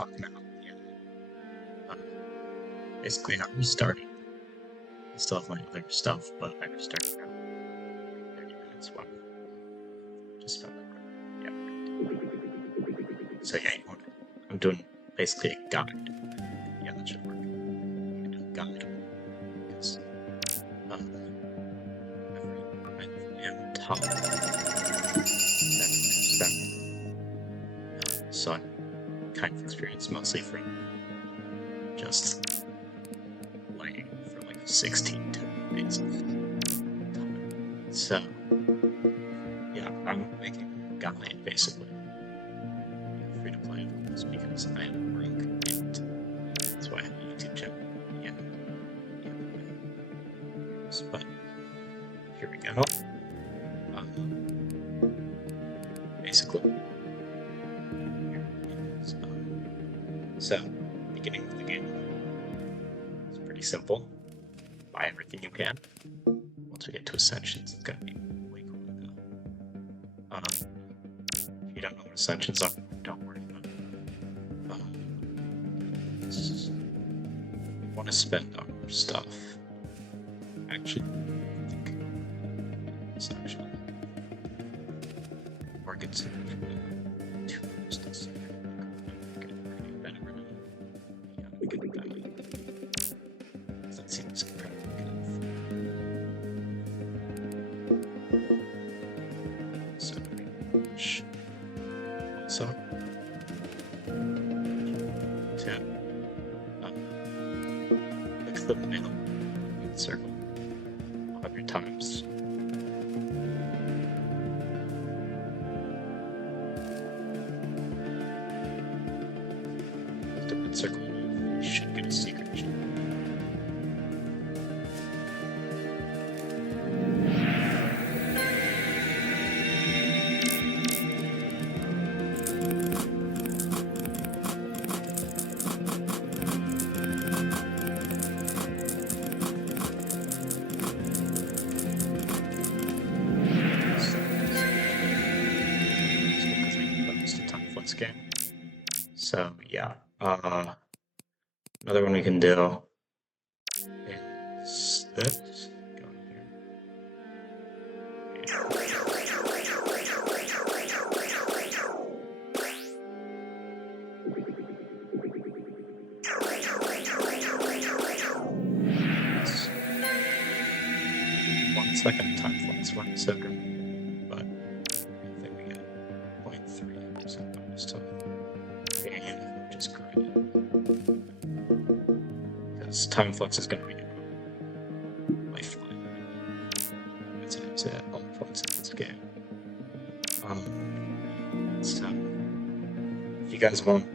talking about. Yeah. Basically, I'm restarting. I still have my other stuff, but I restarted now. 30 minutes. Wow. Just felt like that. Yeah. So yeah, I'm doing basically a guide. Yeah, that should work. I'm doing a guide because every am top 70%. So I'm kind of experienced mostly from just playing for like 16 days of time. So yeah, I'm making a guide basically. Free to play just because I am broke and that's why I have a YouTube channel. Yeah. But here we go. Basically, so beginning of the game is pretty simple. Buy everything you can. Once we get to Ascensions, it's gonna be way cooler though. If you don't know what Ascensions are, don't worry about it. We want to spend our stuff. Actually, I think it's actually or get some two stuff. That seems pretty good. So much. Also, to click the middle circle 100 times. The circle move, you should get a secret. Game. So yeah, another one we can do is this. Go in here. One second time flex, 1 second, but I think we get 0.3% bonus to and just great. Because time flux is going to be lifeline. It's at all points in this game. So if you guys want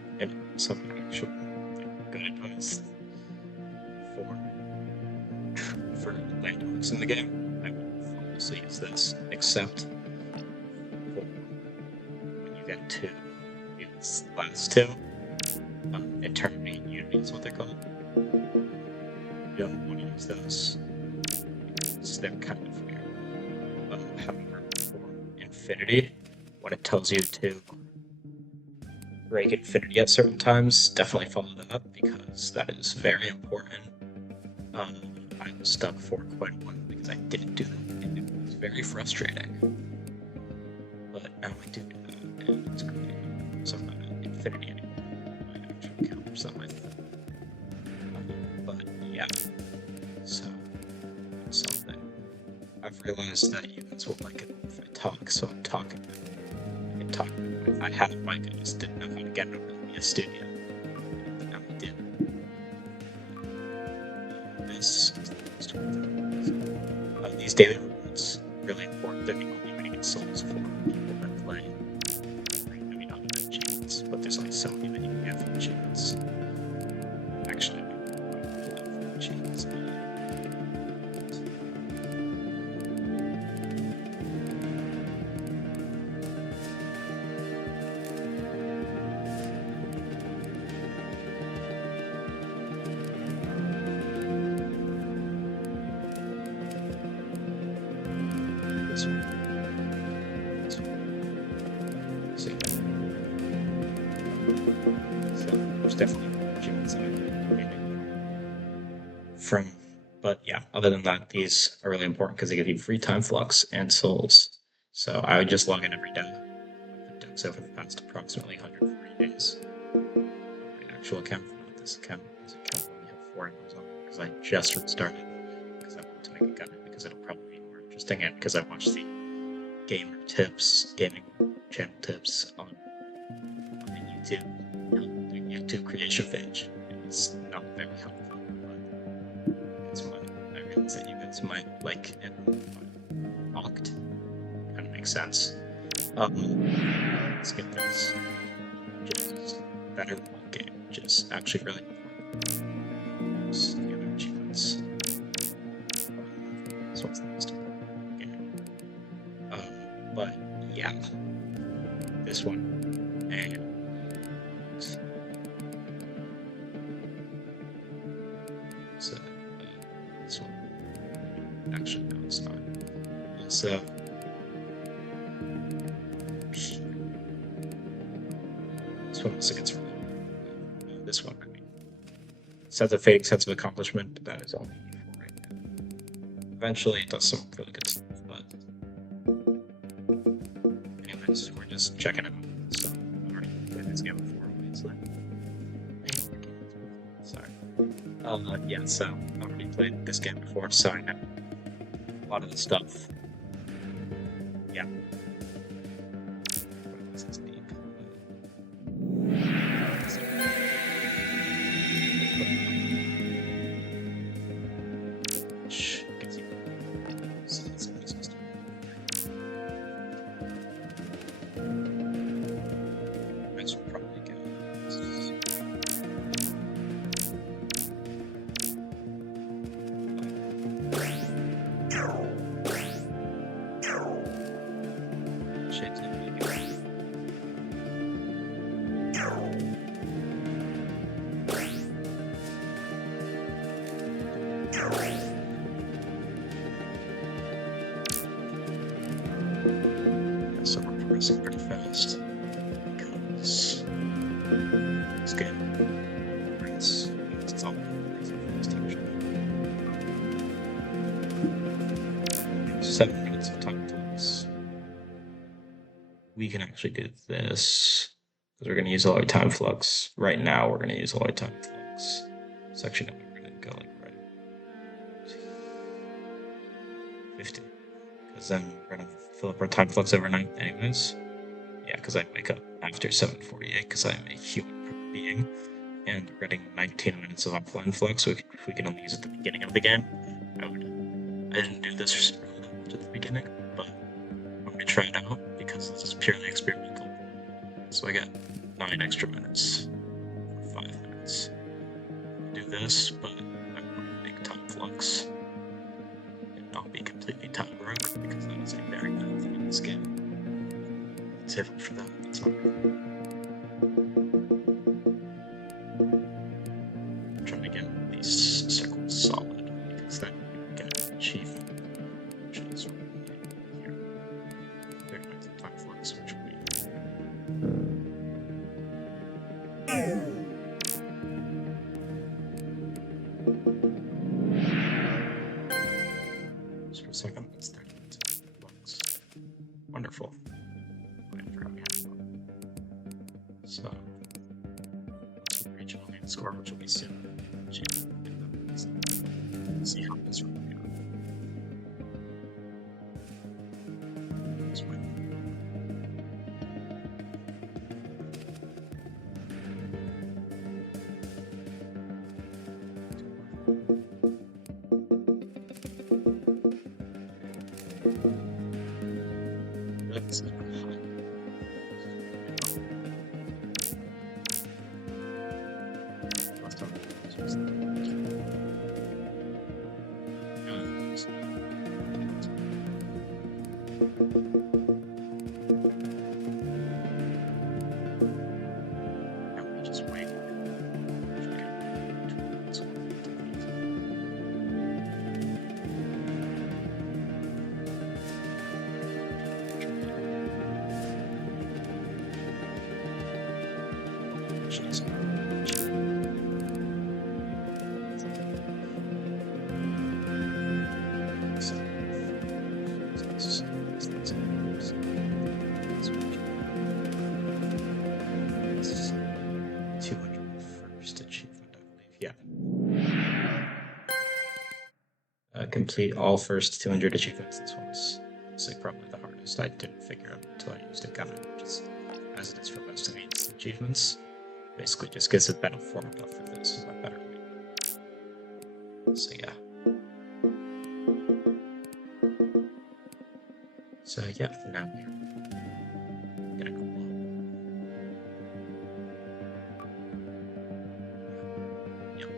some actual good advice for landmarks in the game, I would obviously use this, except for when you get to these last two. Eternity and Unity is what they're called. You don't want to use those because they're kind of weird. However, for Infinity, what it tells you to break Infinity at certain times, definitely follow that up because that is very important. I was stuck for quite a while because I didn't do that, and it was very frustrating. But now I do that, and it's great. So I'm not at Infinity anymore. Or something like that. But yeah, so something I've realized that you guys will like it if I talk, so I'm talking. I can talk. I had a mic, I just didn't know how to get it over to the studio. And now I did. This is these daily rewards really important. They're the only way to get souls for people that play. I mean, other than achievements, but there's like so many that you can get from achievements. Actually, achievements. This one. This one. See. So. there's definitely achievements that I'm getting from. But yeah, other than that, these are really important because they give you free time flux and souls. So I would just log in every day. I've been doing so for the past approximately 140 days. My actual account, not this account. This account only have 4 hours on it because I just restarted because I want to make a gun because it'll probably be more interesting and because I watched the gamer tips, gaming channel tips on the YouTube creation page. It's not very helpful, but it's my. I realize that you guys might like it. Oct kind of makes sense. Let's get this. Just better game, just actually really important. The other achievements. This one's the most important game. But yeah, this one and so this one. Actually, no, it's not. Also, this one also gets really. This one, I mean, sense of fake, sense of accomplishment, but that is all we need for right now. Eventually, it does some really good stuff, but anyways, we're just checking it out. So, I've already played this game before, obviously. Sorry. Yeah, so I've already played this game before, so I know a lot of the stuff. Yeah. This is deep. Next we'll probably get shit. So we're progressing pretty fast because this game brings it's all fast actually. 7 minutes of time flux. We can actually do this because we're going to use all our time flux. Right now, we're going to use all our time flux. Section that we're going to go like right 50. Because then we're going to fill up our time flux overnight anyways. Yeah, because I wake up after 7:48 because I'm a human being. And we're getting 19 minutes of offline flux, so if we can only use it at the beginning of the game, I didn't do this at the beginning, but I'm going to try it out because this is purely experimental. So I get 9 extra minutes for 5 minutes. Do this, but I want to make time flux and not be completely time broke because that is a very bad thing in this game. Tip for that, that's not good. I'm trying to get these circles solid because then we get an achievement, which is what we need here. 30 minutes of time flux, which will be. Just for a second, that's 30 minutes of flux. Wonderful. So, let's reach a main score, which will be soon. See how this will go. This way. That's complete all first 200 achievements. This one's honestly probably the hardest. I didn't figure out until I used accompany, which is as it is for most of these achievements. Basically just gives a better formula for this, a better way. So yeah. So yeah, now we're gonna go low. Yep.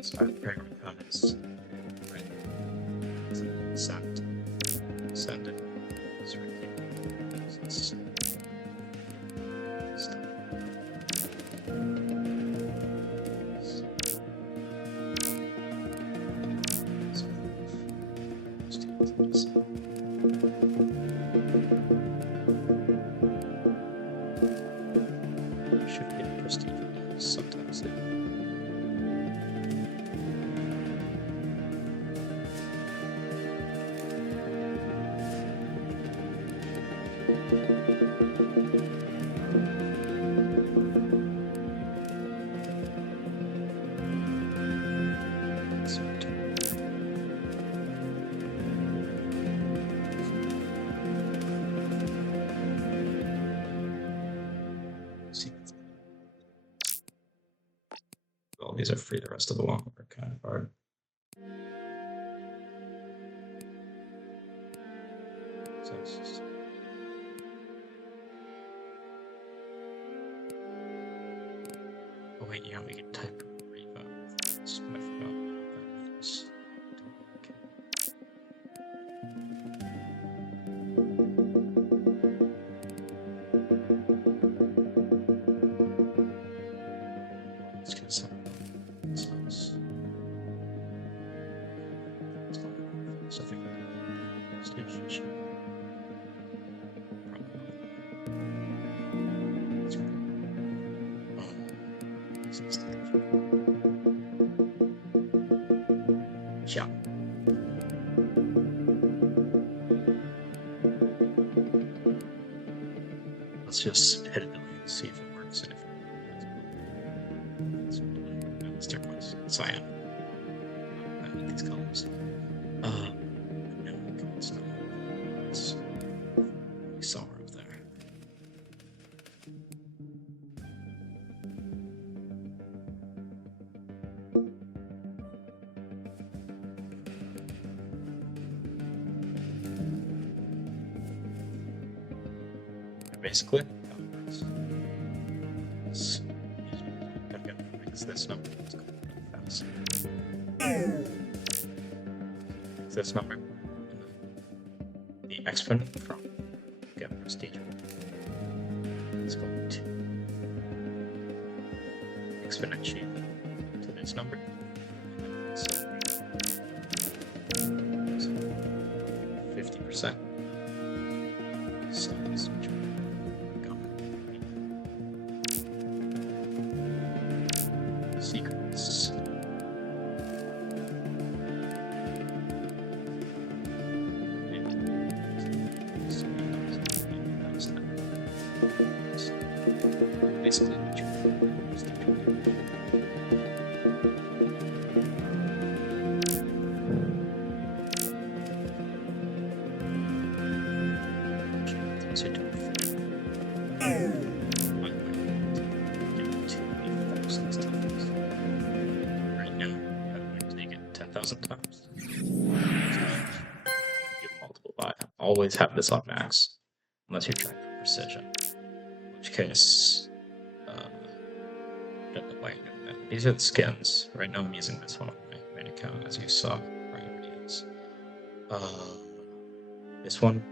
So our prayer becomes right. Send it. It's right here. So it's stop. Should get prestige sometimes. Well, these are free. The rest of the one are kind of hard. So it's just... Oh wait, yeah, we can type revo. I forgot about this. Okay. Let's get some. Something like station. Yeah. Let's just hit it and see if it works, and if it works, it's turquoise. Cyan. I need these colors. No, it's not. It's somewhere up there. Basically, how it works. It's this number. Let's go really fast. It's this number. The exponent from get prestige. It's going to exponentiate to this number. So 50%. So let's secrets. Basically, what you 1,000 times. You multiply. Always have this on max, unless you're trying for precision. In which case, don't know why I'm doing that. These are the skins. Right now I'm using this one on my main account, as you saw prior videos. This one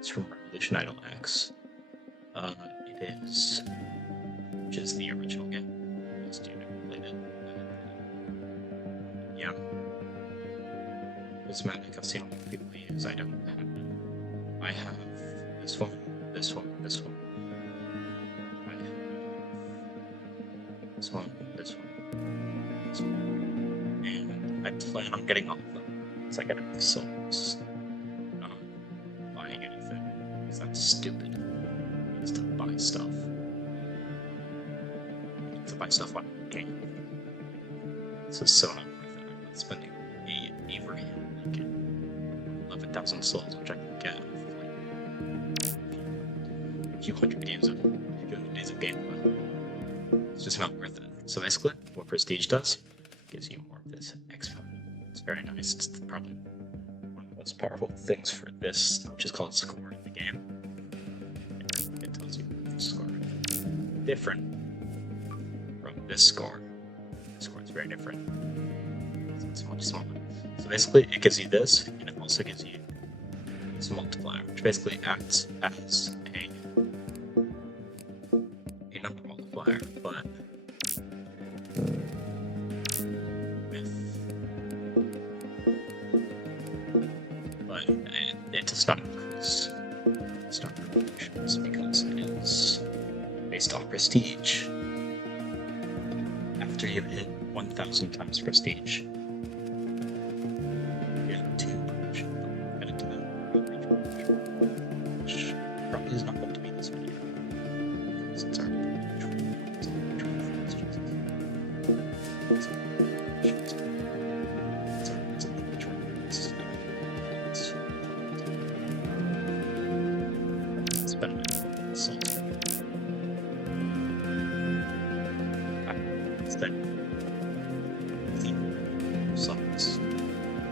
is from Revolution Idol X. It is, which is the original game. Most of you never played it. Yeah. Prismatic, I've seen a lot of people use. I don't have it. I have this one, this one, this one. I have this one, this one, this one. And I plan on getting all of them. Because I get enough souls. Not buying anything. Because that's stupid. It's to buy stuff. To buy stuff on the game. This is so not worth it. I'm not spending every like 11,000 souls, which I can get with like a few hundred days of gameplay. It's just not worth it. So basically, what Prestige does gives you more of this expo. It's very nice. It's probably one of the most powerful things for this, which is called score in the game. It tells you the score. Different from this score. This score is very different. It's much smaller. So basically, it gives you this, and it also gives you this multiplier, which basically acts as a number multiplier, but it does not increase star revolutions because it is based on prestige. After you hit 1,000 times prestige, you get 2 promotion. We'll get into that which probably is not going to be this video. Since our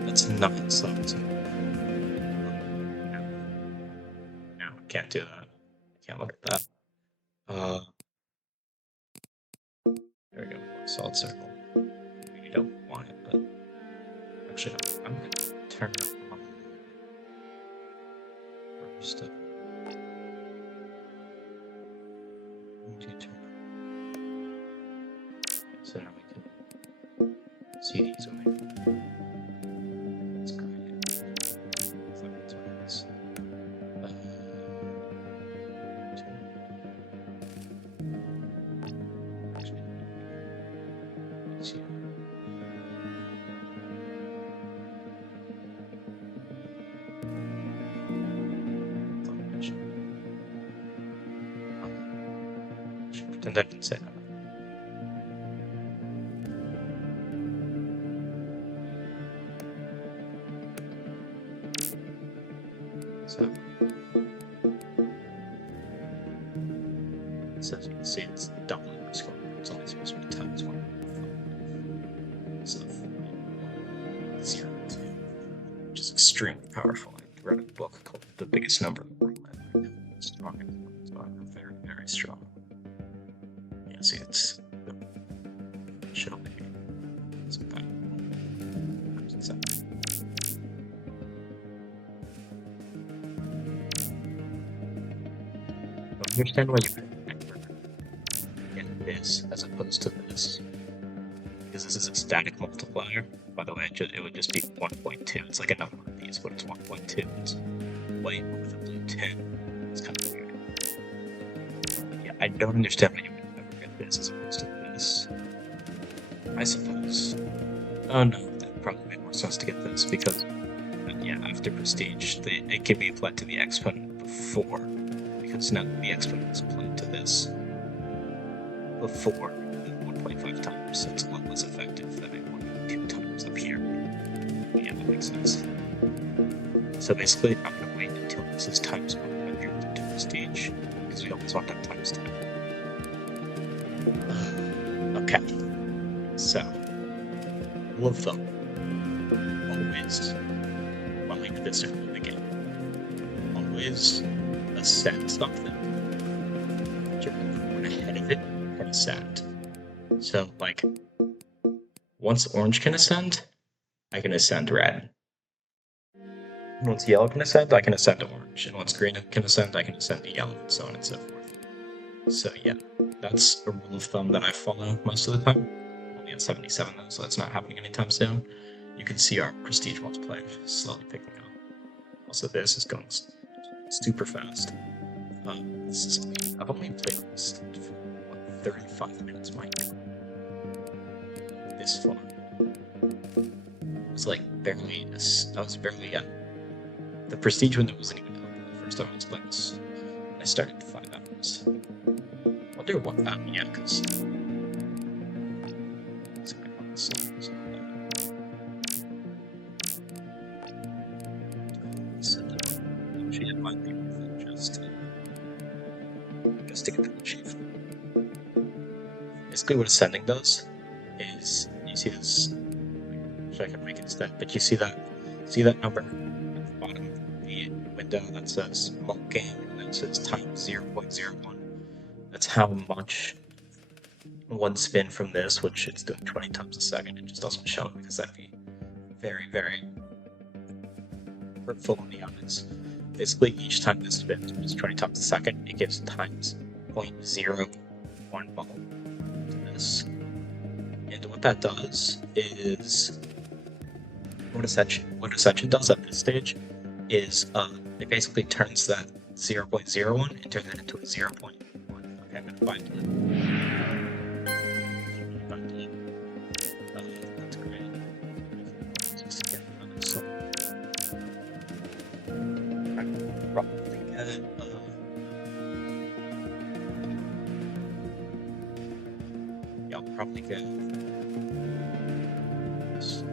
That's 9 slots. No, can't do that. Can't look at that. There we go. Solid circle. You don't want it, but actually, I'm gonna turn it on first. So now we can see these when That's great. That's what it is. Actually, let's see. Should pretend I didn't say that. So as you can see, it's doubling the score. It's only supposed to be times 1.5. So 0 2, which is extremely powerful. I read a book called The Biggest Number in the World. It's strong. It's very, very strong. Yeah, see, it's show me. It's about times 7. Understand why you get this as opposed to this, because this is a static multiplier. By the way, it would just be 1.2. It's like a number of these, but it's 1.2. It's white with a blue 10. It's kind of weird. Yeah, I don't understand why you would ever get this as opposed to this. I suppose. Oh no, that probably made more sense to get this because, yeah, after prestige, it can be applied to the exponent before. Because now the exponent is applied to this before 1.5 times, so it's a lot less effective than a 1.2 times up here. Yeah, that makes sense. So basically, I'm going to wait until this is times 100 to prestige, because we always want that times 10. Okay, so rule of thumb, always, while like this in the game, always ascend something. You're one ahead of it can ascend. So, like, once orange can ascend, I can ascend red. Once yellow can ascend, I can ascend to orange. And once green can ascend, I can ascend to yellow, and so on and so forth. So yeah, that's a rule of thumb that I follow most of the time. Only at 77 though, so that's not happening anytime soon. You can see our prestige multiplayer slowly picking up. Also, this is going super fast. I've only played this for what, 35 minutes, Mike. This far. I was barely at the prestige window wasn't even open the first time I was playing this. I started 5 hours. I'll do one battle, yeah, because she had my name just to get that achievement. Basically, what ascending does is you see this. Which I can make instead, but you see that number at the bottom of the window that says bulk game and that says times 0.01. That's how much one spin from this, which it's doing 20 times a second. It just doesn't show it because that'd be very, very hurtful on the eyes. Basically, each time this spins, which is 20 times a second, it gives times 0.01 bubble to this. And what that does is what Ascension does at this stage is it basically turns that 0.01 and turns it into a 0.1. Okay, I'm gonna find it. That's great. Just get another song. I'll probably get it. Yeah, I'll probably get this.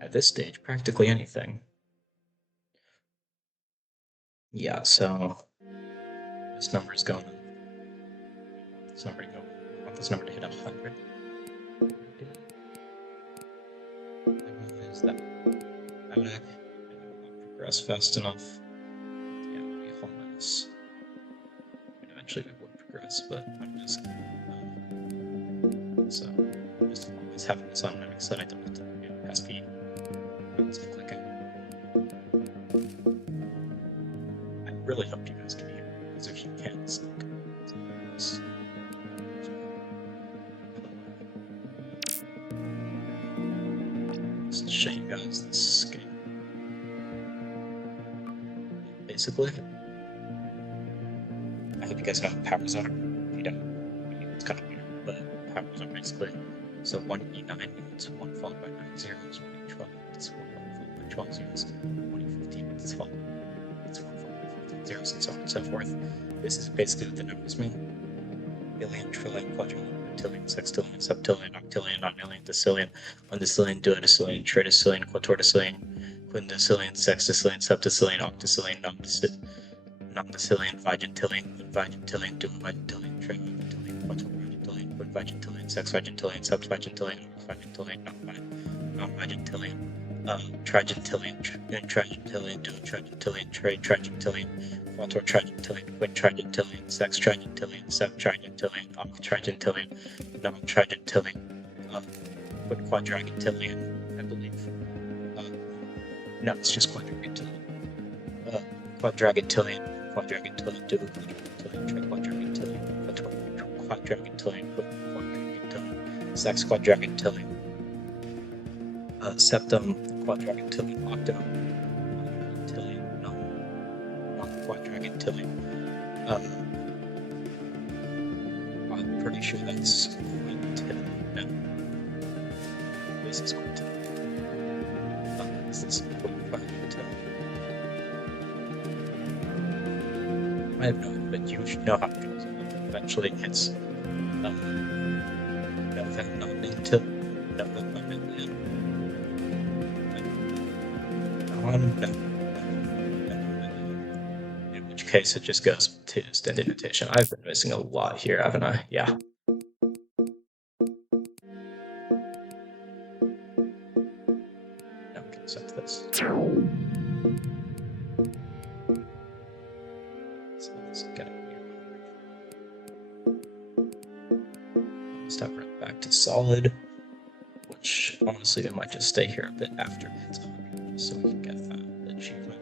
At this stage, practically anything. Yeah, so this number is going. This number to go. I want this number to hit 100. Is that I would not progress fast enough? Yeah, it would be a whole mess. I mean, eventually we would progress, but I'm just so I'm just always having this on mimic so that I don't have to do SP. It's clicking. I really hope you guys can hear it, because if you can't, it's not good. Just to show you guys this game. Basically, I hope you guys know what powers are. If you don't, it's kind of weird, but powers are basically so 1 E9 means 1 followed by 9 zeros, 1 E12 means 1 followed by 12 zeros, 1 E15 means 1 followed by 15 zeros, and so on and so forth. This is basically what the numbers mean. Billion, trillion, quadrillion, tillion, sextillion, septillion, octillion, nonillion, decillion, undecillion, duodecillion, tridecillion, quatorticillion, quindecillion, sextillion, septicillion, octicillion, nondecillion, vigintillion, quinvigintillion, duovigintillion, trivigintillion, quattuorvigintillion, quinvigintillion, sexvigintillion, septvigintillion, octvigintillion, nonvigintillion, trigintillion, intrigintillion, duotrigintillion, trigintillion, quattuortrigintillion, quintrigintillion, sextrigintillion, septrigintillion, octrigintillion, nontrigintillion, quadragintillion, I believe. No, it's just quadragintillion. Quadragintillion, duoquadragintillion, triquadragintillion, quadragintillion, quinquadragintillion, sexquadragintillion, septum quadragintillion, octum quadragintillion, non-quadragintillion. I'm pretty sure that's quintillion. No. this is going to. Is this I have no idea, but you should know how it goes. Eventually, it's November until November million. In which case, it just goes to standard notation. I've been missing a lot here, haven't I? Yeah. Now we can set this. So let's get it here. Step right back to solid, which honestly it might just stay here a bit after it's 100, so we can get that achievement.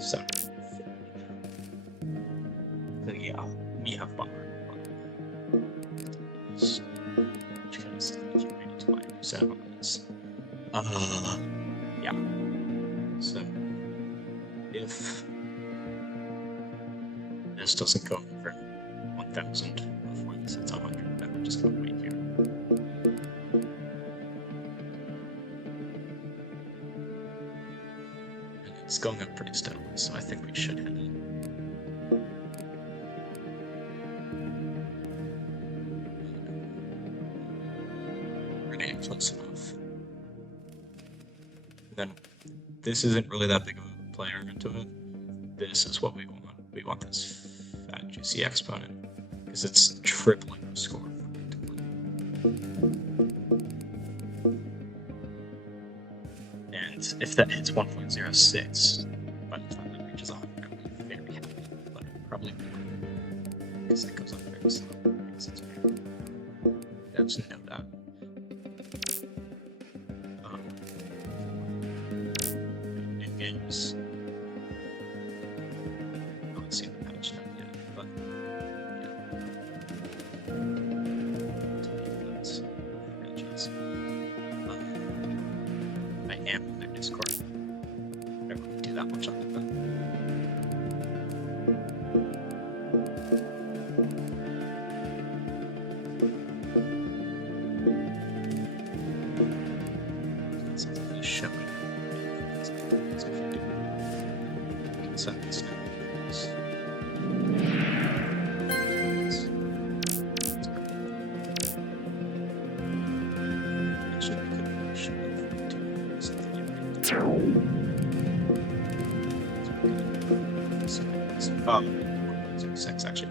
So yeah, we have bomber. Which kind of stuff you need to like set on this. Yeah. So if this doesn't go over 1000 before this hits 100, then we're just going to wait here. And it's going up pretty steadily, so I think we should hit it. We're getting close enough. Then this isn't really that big of a player into it. This is what we want. We want this fat juicy exponent because it's tripling the score practically. And if that hits 1.06 by the time it reaches 100, I'll be very happy. But probably more because it goes up very slow. There's no doubt. In games. Discord. I don't really do that much on it, but that's something to show it. So if you do, you can set this down. Oh, 06 actually.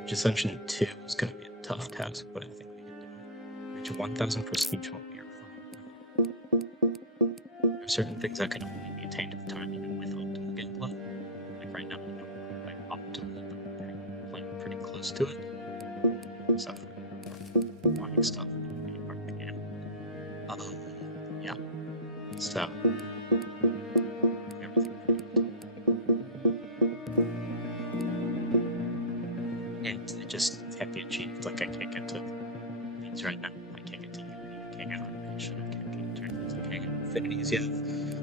Which Ascension 2 is going to be a tough task, but I think we can do it. Reach 1000 prestige won't be our fun. There are certain things that can only be attained if time even with optimal gameplay. Like right now, we don't play optimally, but we're playing pretty close to it. Except for wanting stuff in any part of the game. Yeah. So, everything pretty good. And it just can't be achieved. Like, I can't get to these right now. I can't get to Unity, I can't get automation, I can't get tournaments, I can't get infinities yet.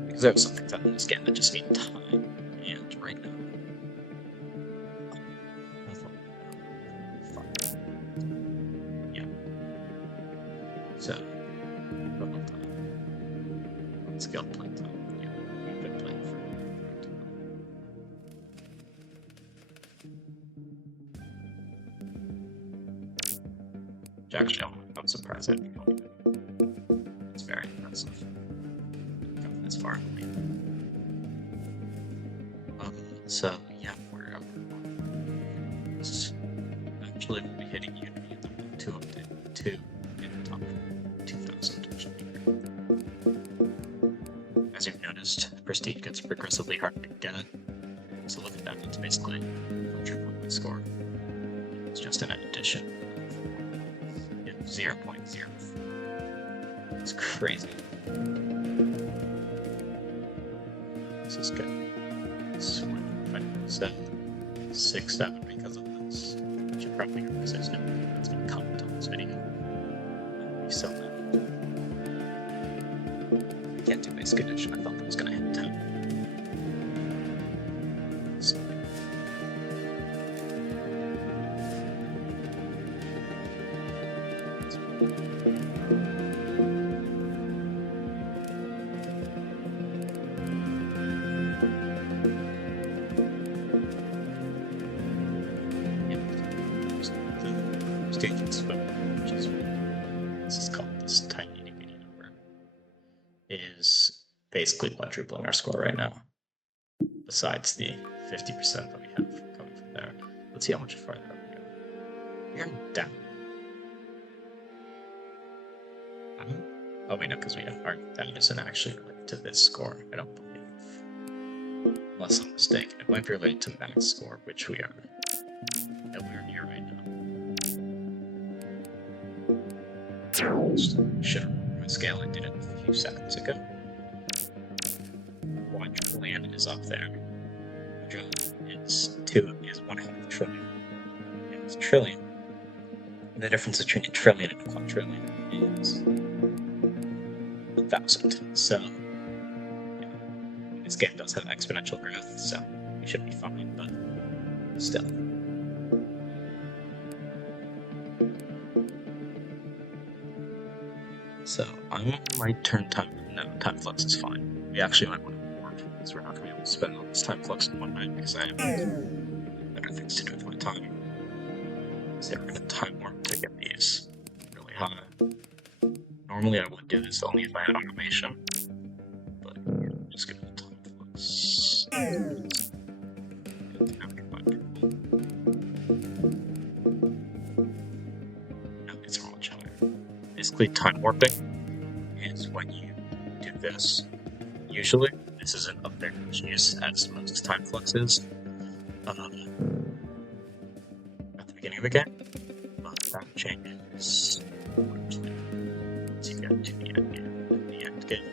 Because there are some things out in this game that just need time. And right now, yeah. So, bubble time. Skill play time. Yeah, we've been playing for actually, I'm surprised that people even. It's very impressive. Coming this far in the lead. So yeah, we're up. Actually, we'll be hitting Unity in the 2 update 2 in the top 2000, which will be great. As you've noticed, Prestige gets progressively harder to get. So look at that, it's basically a triple my score. It's just an addition. 0.04. It's crazy. This is good. 6, 7 because of this. probably because there's no one that's going to comment on this video. So I can't do basic addition. I thought that was going to hit 10. So, stages, but which is this is called this tiny itty number, is basically quadrupling our score right now. Besides the 50% that we have coming from there. Let's see how much farther up we go. We are down. Oh wait, no, because we are down isn't actually related to this score, I don't believe. Unless I'm mistaken. It might be related to max score, which we are nowhere near right now. Should remember my scale, I did it a few seconds ago. Quadrillion is up there. Quadrillion is 1/2 trillion. And it's trillion. And the difference between a trillion and a quadrillion is 1,000. So, yeah, this game does have exponential growth, so we should be fine, but still. So I'm on my turn time. No, time flux is fine. We actually might want to warp, because we're not going to be able to spend all this time flux in one night, because I have better things to do with my time. So we're going to time warp to get these really high. Normally I would do this only if I had automation, but I'm just going to time flux. No, it's much higher. Basically, time warping is when you do this. Usually, this isn't up there as most time flux is at the beginning of the game, but that changes once you get to the end game. The end game,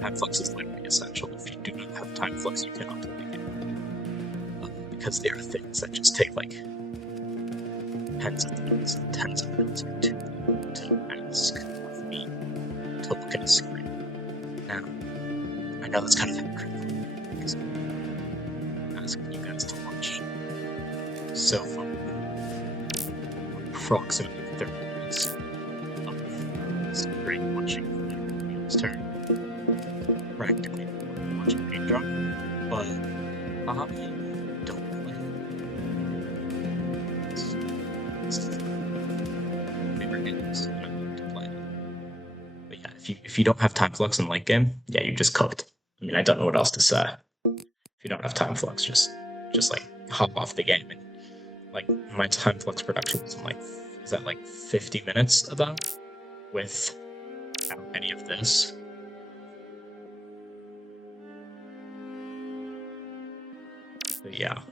time flux is literally essential. If you do not have time flux, you cannot play the game. Because there are things that just take like tens of minutes and tens of minutes to ask of me to look at a screen. Now, I know that's kind of hypocritical because I'm asking you guys to watch so far approximately 30 minutes of screen watching the wheels turn. Practically watching paint drop, but I don't really. Favorite games that I like to play. But yeah, if you don't have time flux in late game, yeah, you just cooked. I mean, I don't know what else to say. If you don't have time flux, just like hop off the game and like my time flux production was is that like 50 minutes about without any of this. But yeah.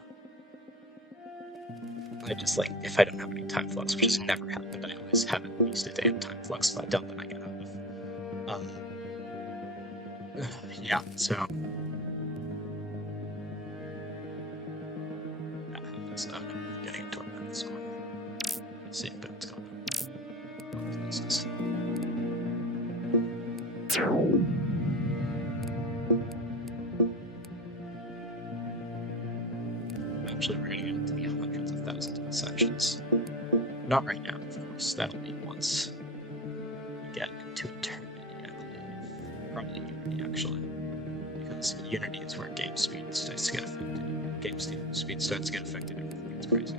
I just like, if I don't have any time flux, which has never happened, I always have at least a day of time flux. If I don't, then I get out of. Yeah, so. So I'm getting into this one. Let's see if it's going. Eventually, we're going to get it to be hundreds of thousands of sections. Not right now, of course. That'll be once we get into eternity, I believe. Probably Unity, actually. Because Unity is where game speed starts to get affected. Game speed starts to get affected, everything gets crazy.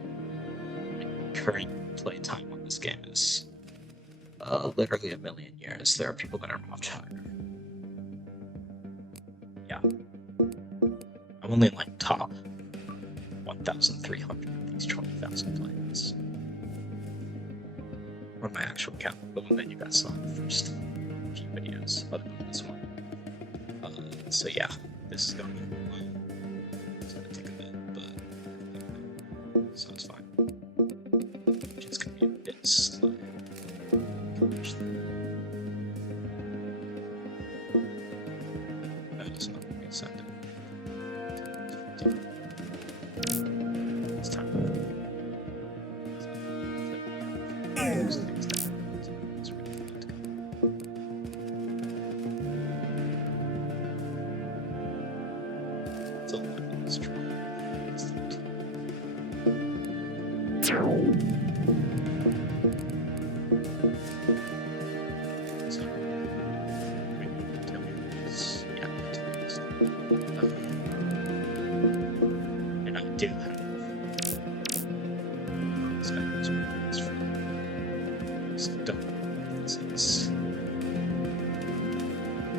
My current playtime on this game is literally a million years. There are people that are much higher. Yeah. I'm only in like top 1,300 of these 20,000 plays. On my actual account, the one that you guys saw in the first few videos, other than this one. So yeah, this is going well. It's gonna take a bit, but so it's fine. It's gonna be a bit slow. That is not gonna be sent. It's time. It's a lot of this trouble. And I do have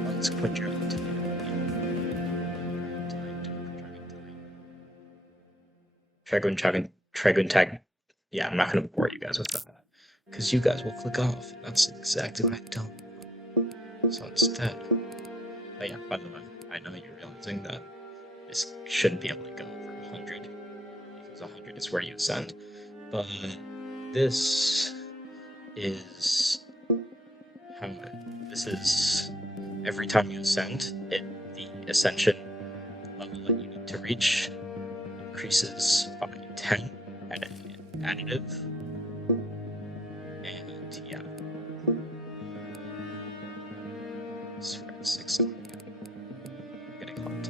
let's quit your Dragon tag. Yeah, I'm not gonna bore you guys with that. Because you guys will click off, and that's exactly what I don't want. So instead. Oh yeah, by the way, I know you're realizing that this shouldn't be able to go over 100, because 100 is where you ascend. But this is how this is every time you ascend, the ascension level that you need to reach increases by 10 at additive. And yeah. Spread 6 getting hot.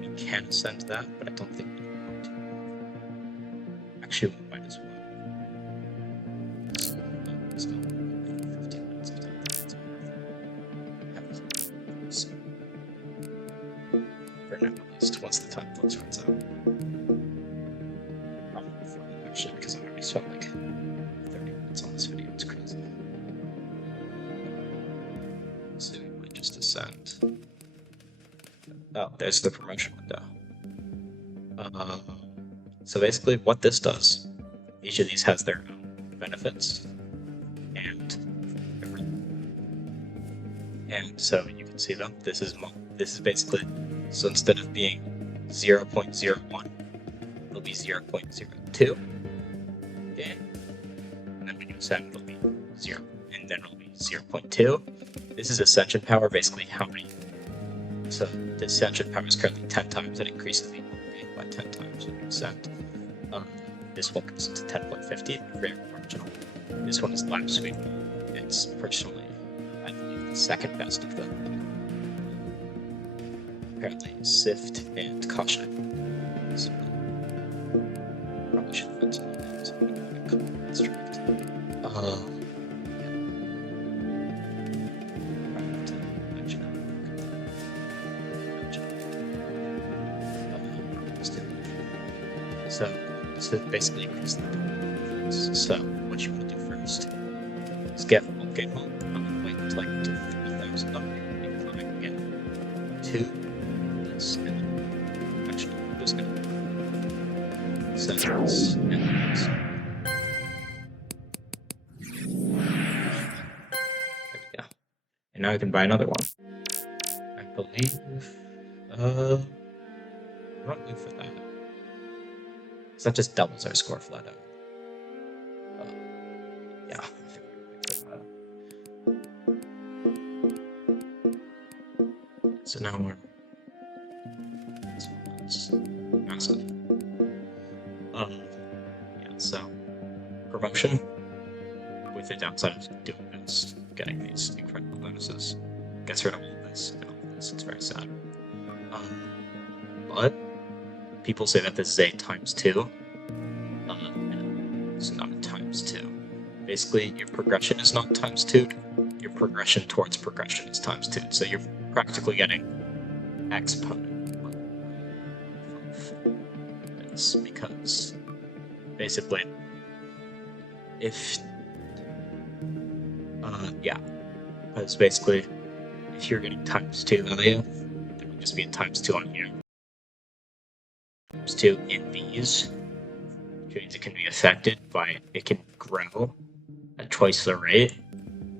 We can ascend that, but I don't think we want to. Actually, we might as well. Still 15 minutes of time. For now, at least, once the time close runs out. Probably before that, actually, because I already spent like 30 minutes on this video. It's crazy. So we might just ascend. Oh, there's the promotion window. So basically, what this does, each of these has their own benefits, and so you can see them. This is basically, so instead of being 0.01, it'll be 0.02. Okay, and then when you ascend, it'll be 0, and then it'll be 0.2. This is ascension power, basically how many. So the ascension power is currently 10 times. It increases the gain by 10 times when you ascend. This one goes to 10.50, very marginal. This one is lap sweep. It's personally, I believe, the second best of them. Apparently, sift and caution. So, probably should mention that. So I'm going to construct. So this is basically increase the difference. So what you want to do first is get one game on. I'm gonna wait until I get to 3,000 up because then I can get 2 this and then actually I'm just gonna send this and this. There we go. And now I can buy another one. I believe I'm not good for that. So that just doubles our score flat out. Yeah, I think we're so now we're that's massive. Yeah, so promotion with the downside of doing this, getting these incredible bonuses, gets rid of all this and all this. It's very sad. But people say that this is a ×2. It's not a ×2. Basically, your progression is not ×2. Your progression towards progression is ×2. So you're practically getting exponent of this, because basically, if because basically, if you're getting ×2 value, there would just be a ×2 on here. ×2 in these, which means it can be affected by, it can grow at twice the rate.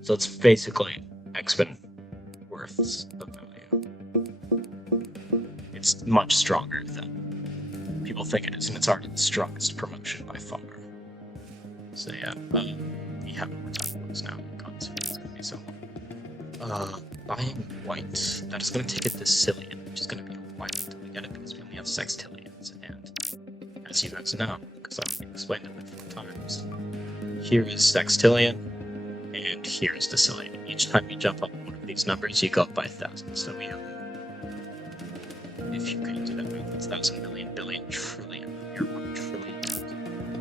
So it's basically exponent worths of value. It's much stronger than people think it is, and it's already the strongest promotion by far. So yeah, we have more time for this now. God, this video is gonna be so long. Buying white, that is gonna take a decillion, which is gonna be a why did we get it? Because we only have sextillions, and as you guys know, because I've explained it like 4 times, here is sextillion, and here is decillion. Each time you jump up one of these numbers, you go up by 1,000. So we have, if you can do that math, it's 1,000 million, billion, trillion. You're 1 trillion.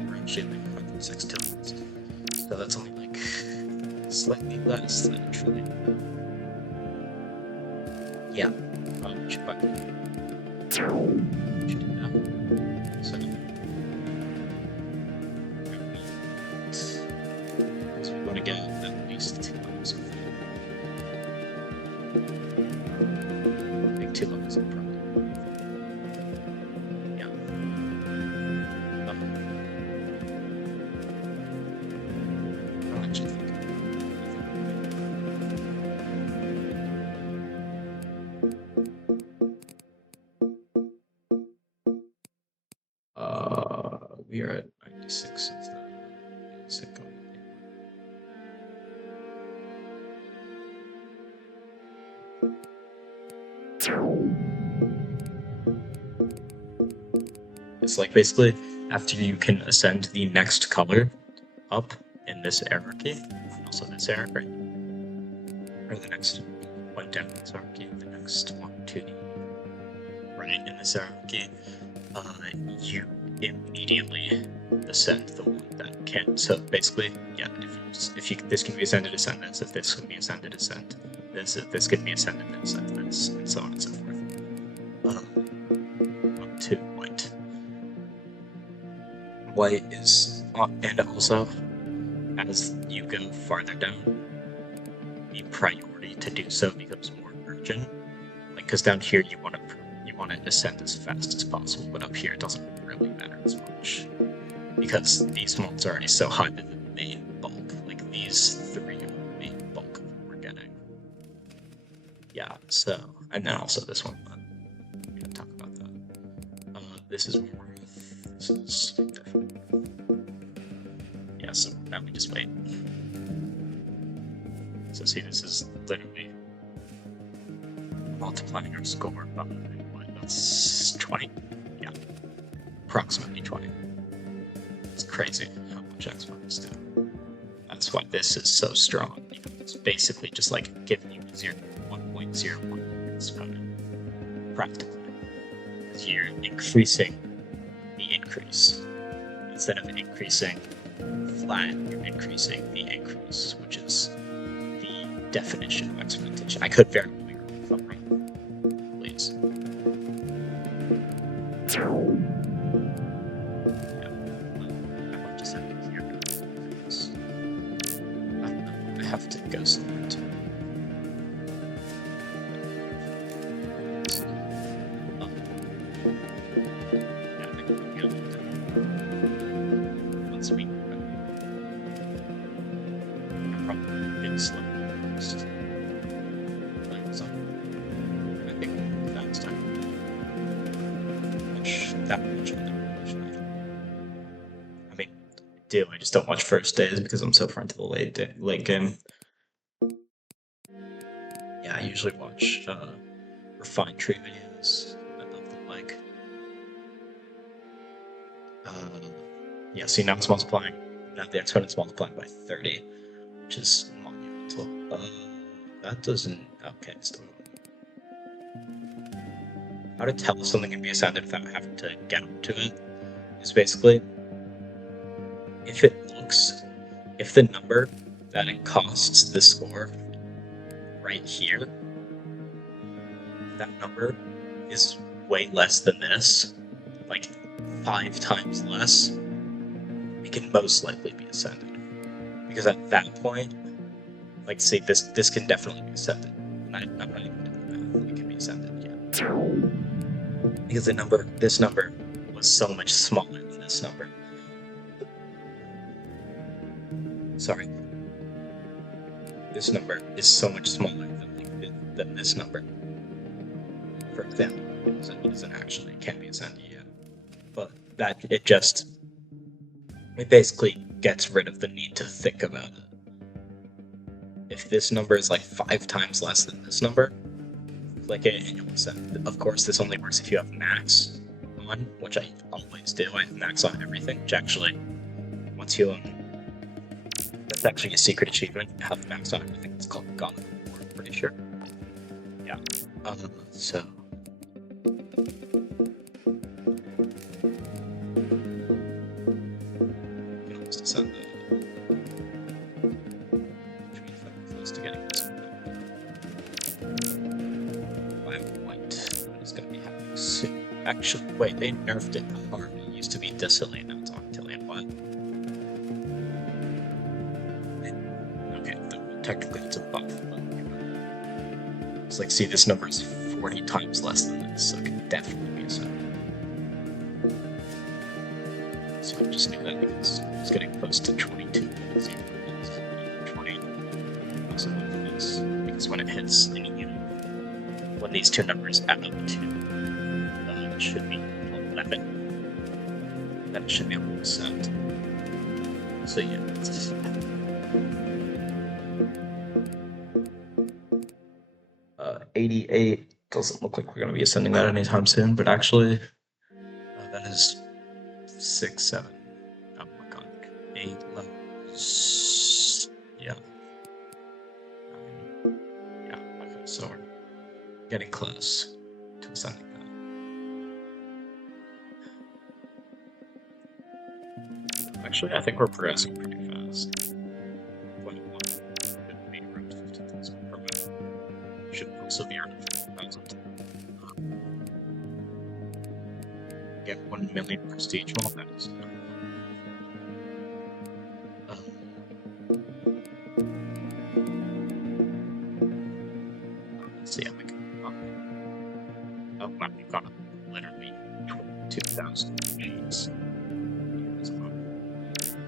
We're actually like 100 sextillions. So that's only like slightly less than a trillion. Yeah. We should buy that. We should do that. So we want to get at least 2 levels of that. I think 2 levels of probably. Yeah. I'll actually think. We are at 96 of the basic. It's like basically after you can ascend the next color up in this hierarchy, and also this hierarchy, or the next one down in this hierarchy, the next one to the right in this hierarchy, you immediately ascend the one that can. So basically, yeah, if this can be ascended, ascend this. If this can be ascended, ascend this. If this can be ascended, ascend this, and so on and so forth. Up to white. White is, and also as you go farther down, the priority to do so becomes more urgent. Like, because down here you want to ascend as fast as possible, but up here it doesn't really matter as much because these ones are already so high that the main bulk, like these 3 are the main bulk of what we're getting. Yeah. So, and then also this one, but we don't talk about that. This is worth. This is definitely. Yeah. So now we just wait. So see, this is literally multiplying our score by what? That's 20. Yeah, approximately 20. It's crazy how much exponents do. That's why this is so strong. It's basically just like giving you 1.01 exponent, practically. Because you're increasing the increase. Instead of increasing flat, you're increasing the increase, which is the definition of exponentation. I could very well be wrong if I'm right. Please. Yeah, I might just have to here. I don't know. I have to go somewhere too. Yeah, I think we're good. Once we I'm probably getting slow. So I think that's time. That much of the revolutionary. I mean, I do. I just don't watch first days because I'm so far into the late game. Yeah, I usually watch refined tree videos. I love them. Like, yeah. See, now it's multiplying. Now the exponent's multiplying by 30, which is monumental. That doesn't. Okay, still. How to tell if something can be ascended without having to get up to it is basically if the number that it costs the score right here, that number is way less than this, like 5 times less, it can most likely be ascended. Because at that point, like, see, this can definitely be ascended. I'm not even doing that. It can be ascended, yeah. Because this number was so much smaller than this number. Sorry. This number is so much smaller than this number. For example, it can't be ascended yet. But that it basically gets rid of the need to think about it. If this number is like 5 times less than this number, click it and you'll send. Of course, this only works if you have max on, which I always do. I have max on everything, which actually, once you that's actually a secret achievement. You have max on everything. It's called God of War, I'm pretty sure. Yeah. So. You can almost send the. Close to getting this. White. That is going to be happening soon. Actually, wait, they nerfed it hard. It used to be Disilly, now it's Octillion. What? Okay, technically it's a buff, but it's like, see, this number is 40 times less than this, so it can definitely be a 7. So I just knew that because it's getting close to 22. 20. Also this, because when it hits, when these two numbers add up to, it should be 11. Then it should be 1%. So yeah. 88 doesn't look like we're going to be ascending that anytime soon, but actually, that is 6, 7. Oh my god, 8 levels. Yeah. Yeah, okay, so we're getting close to ascending that. Actually, I think we're progressing pretty fast. 21 should be around 50,000 per minute. Should also be around 50,000. Get 1 million prestige. Well, that is. Let's see how we can. Oh, wow, we've got literally 22,000 games.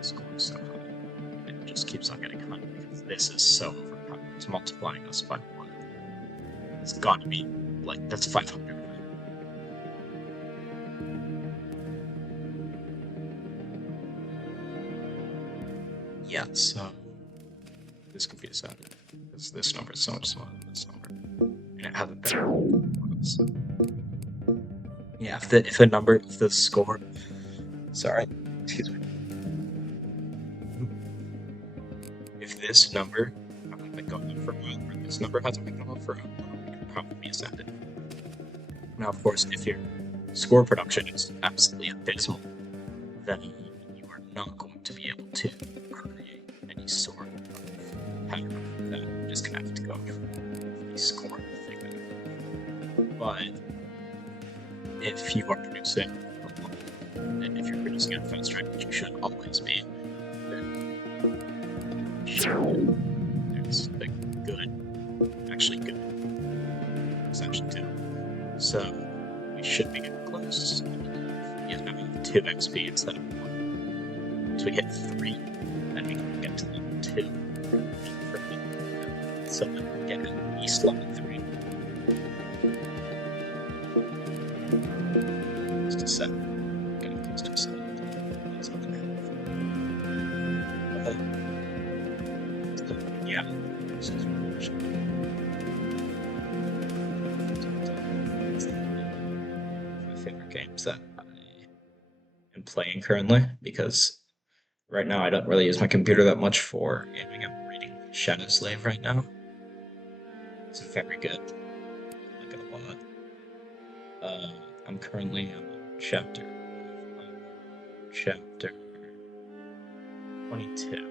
Score so high. It just keeps on getting higher because this is so overpowered. It's multiplying us by 1. It's gotta be like, that's 500. Yeah, so this could be decided because this number is so much smaller than this number, and it has a better. Yeah, if the score, sorry, excuse me. If this number hasn't been going up for a while, or this number hasn't been going up for a while, it can probably be ascended. Now, of course, if your score production is absolutely abysmal, then you are not going to be able to create any sort of pattern that you're just gonna have to go for the score thing. But if you are producing and if you're producing at a fast rate, which you should always be, then there's like good, actually good, essentially too. So we should be getting close. Yeah, I mean 2 XP instead of 1. Once we hit 3, then we can get to level 2. So then we get at least level 3. Close to 7. Getting close to 7. That's not gonna happen. Yeah. This is my favorite games that I am playing currently, because right now I don't really use my computer that much for gaming. I'm reading Shadow Slave right now. It's very good. I like it a lot. I'm currently on chapter 22.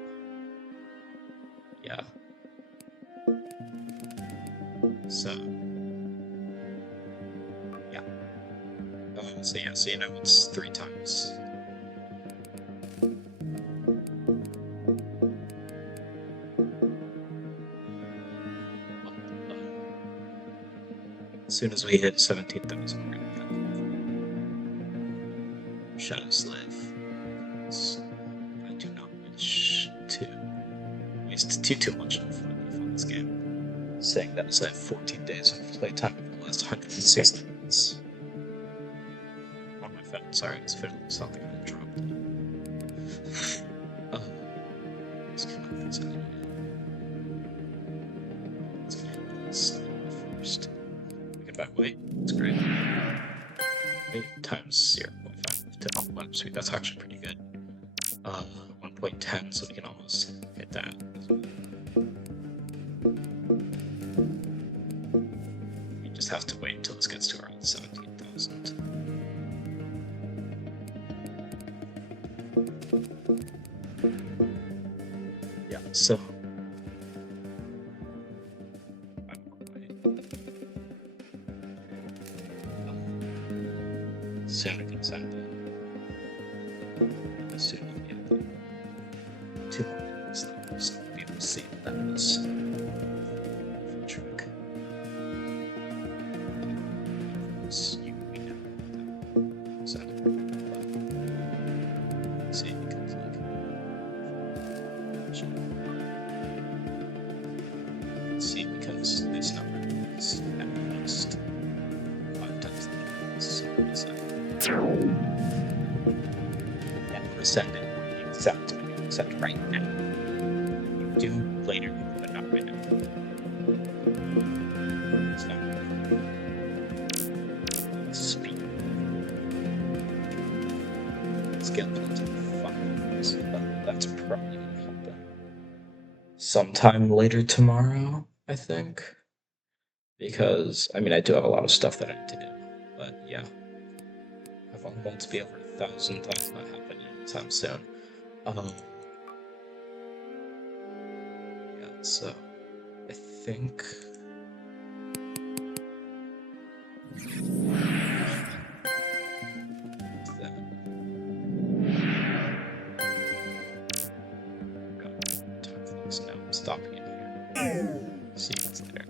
Yeah. So yeah. So yeah, so it's 3 times. As soon as we hit 17,000, we're gonna Shadow Slave. I do not wish to waste too much of on this game. Saying that, so I have 14 days of playtime for the last 160 minutes. On my phone, sorry, it's fiddling something I dropped. Let's get off this anyway. Let's get this first. way. That's great. 8 times 0.5 to web speed. That's actually pretty good. 1.10, so we can almost hit that. You just have to wait until this gets to around 17,000. Yeah, so soon we can send it. Soon we get 2 more minutes though, so we'll be able to see what that is. Trick. We know that send it. Let's see, it becomes like see, because this number is at least 5 times the and we're sending the exact amount we send right now. You do later, but not right now. So, speed. Let's get to 5. That's probably gonna happen sometime later tomorrow, I think. Because, I mean, I do have a lot of stuff that I need to do. But, yeah. I've only meant to be over 1,000 times, not happening anytime soon. Yeah, so I think that time for this now. I'm stopping it here. See you guys later.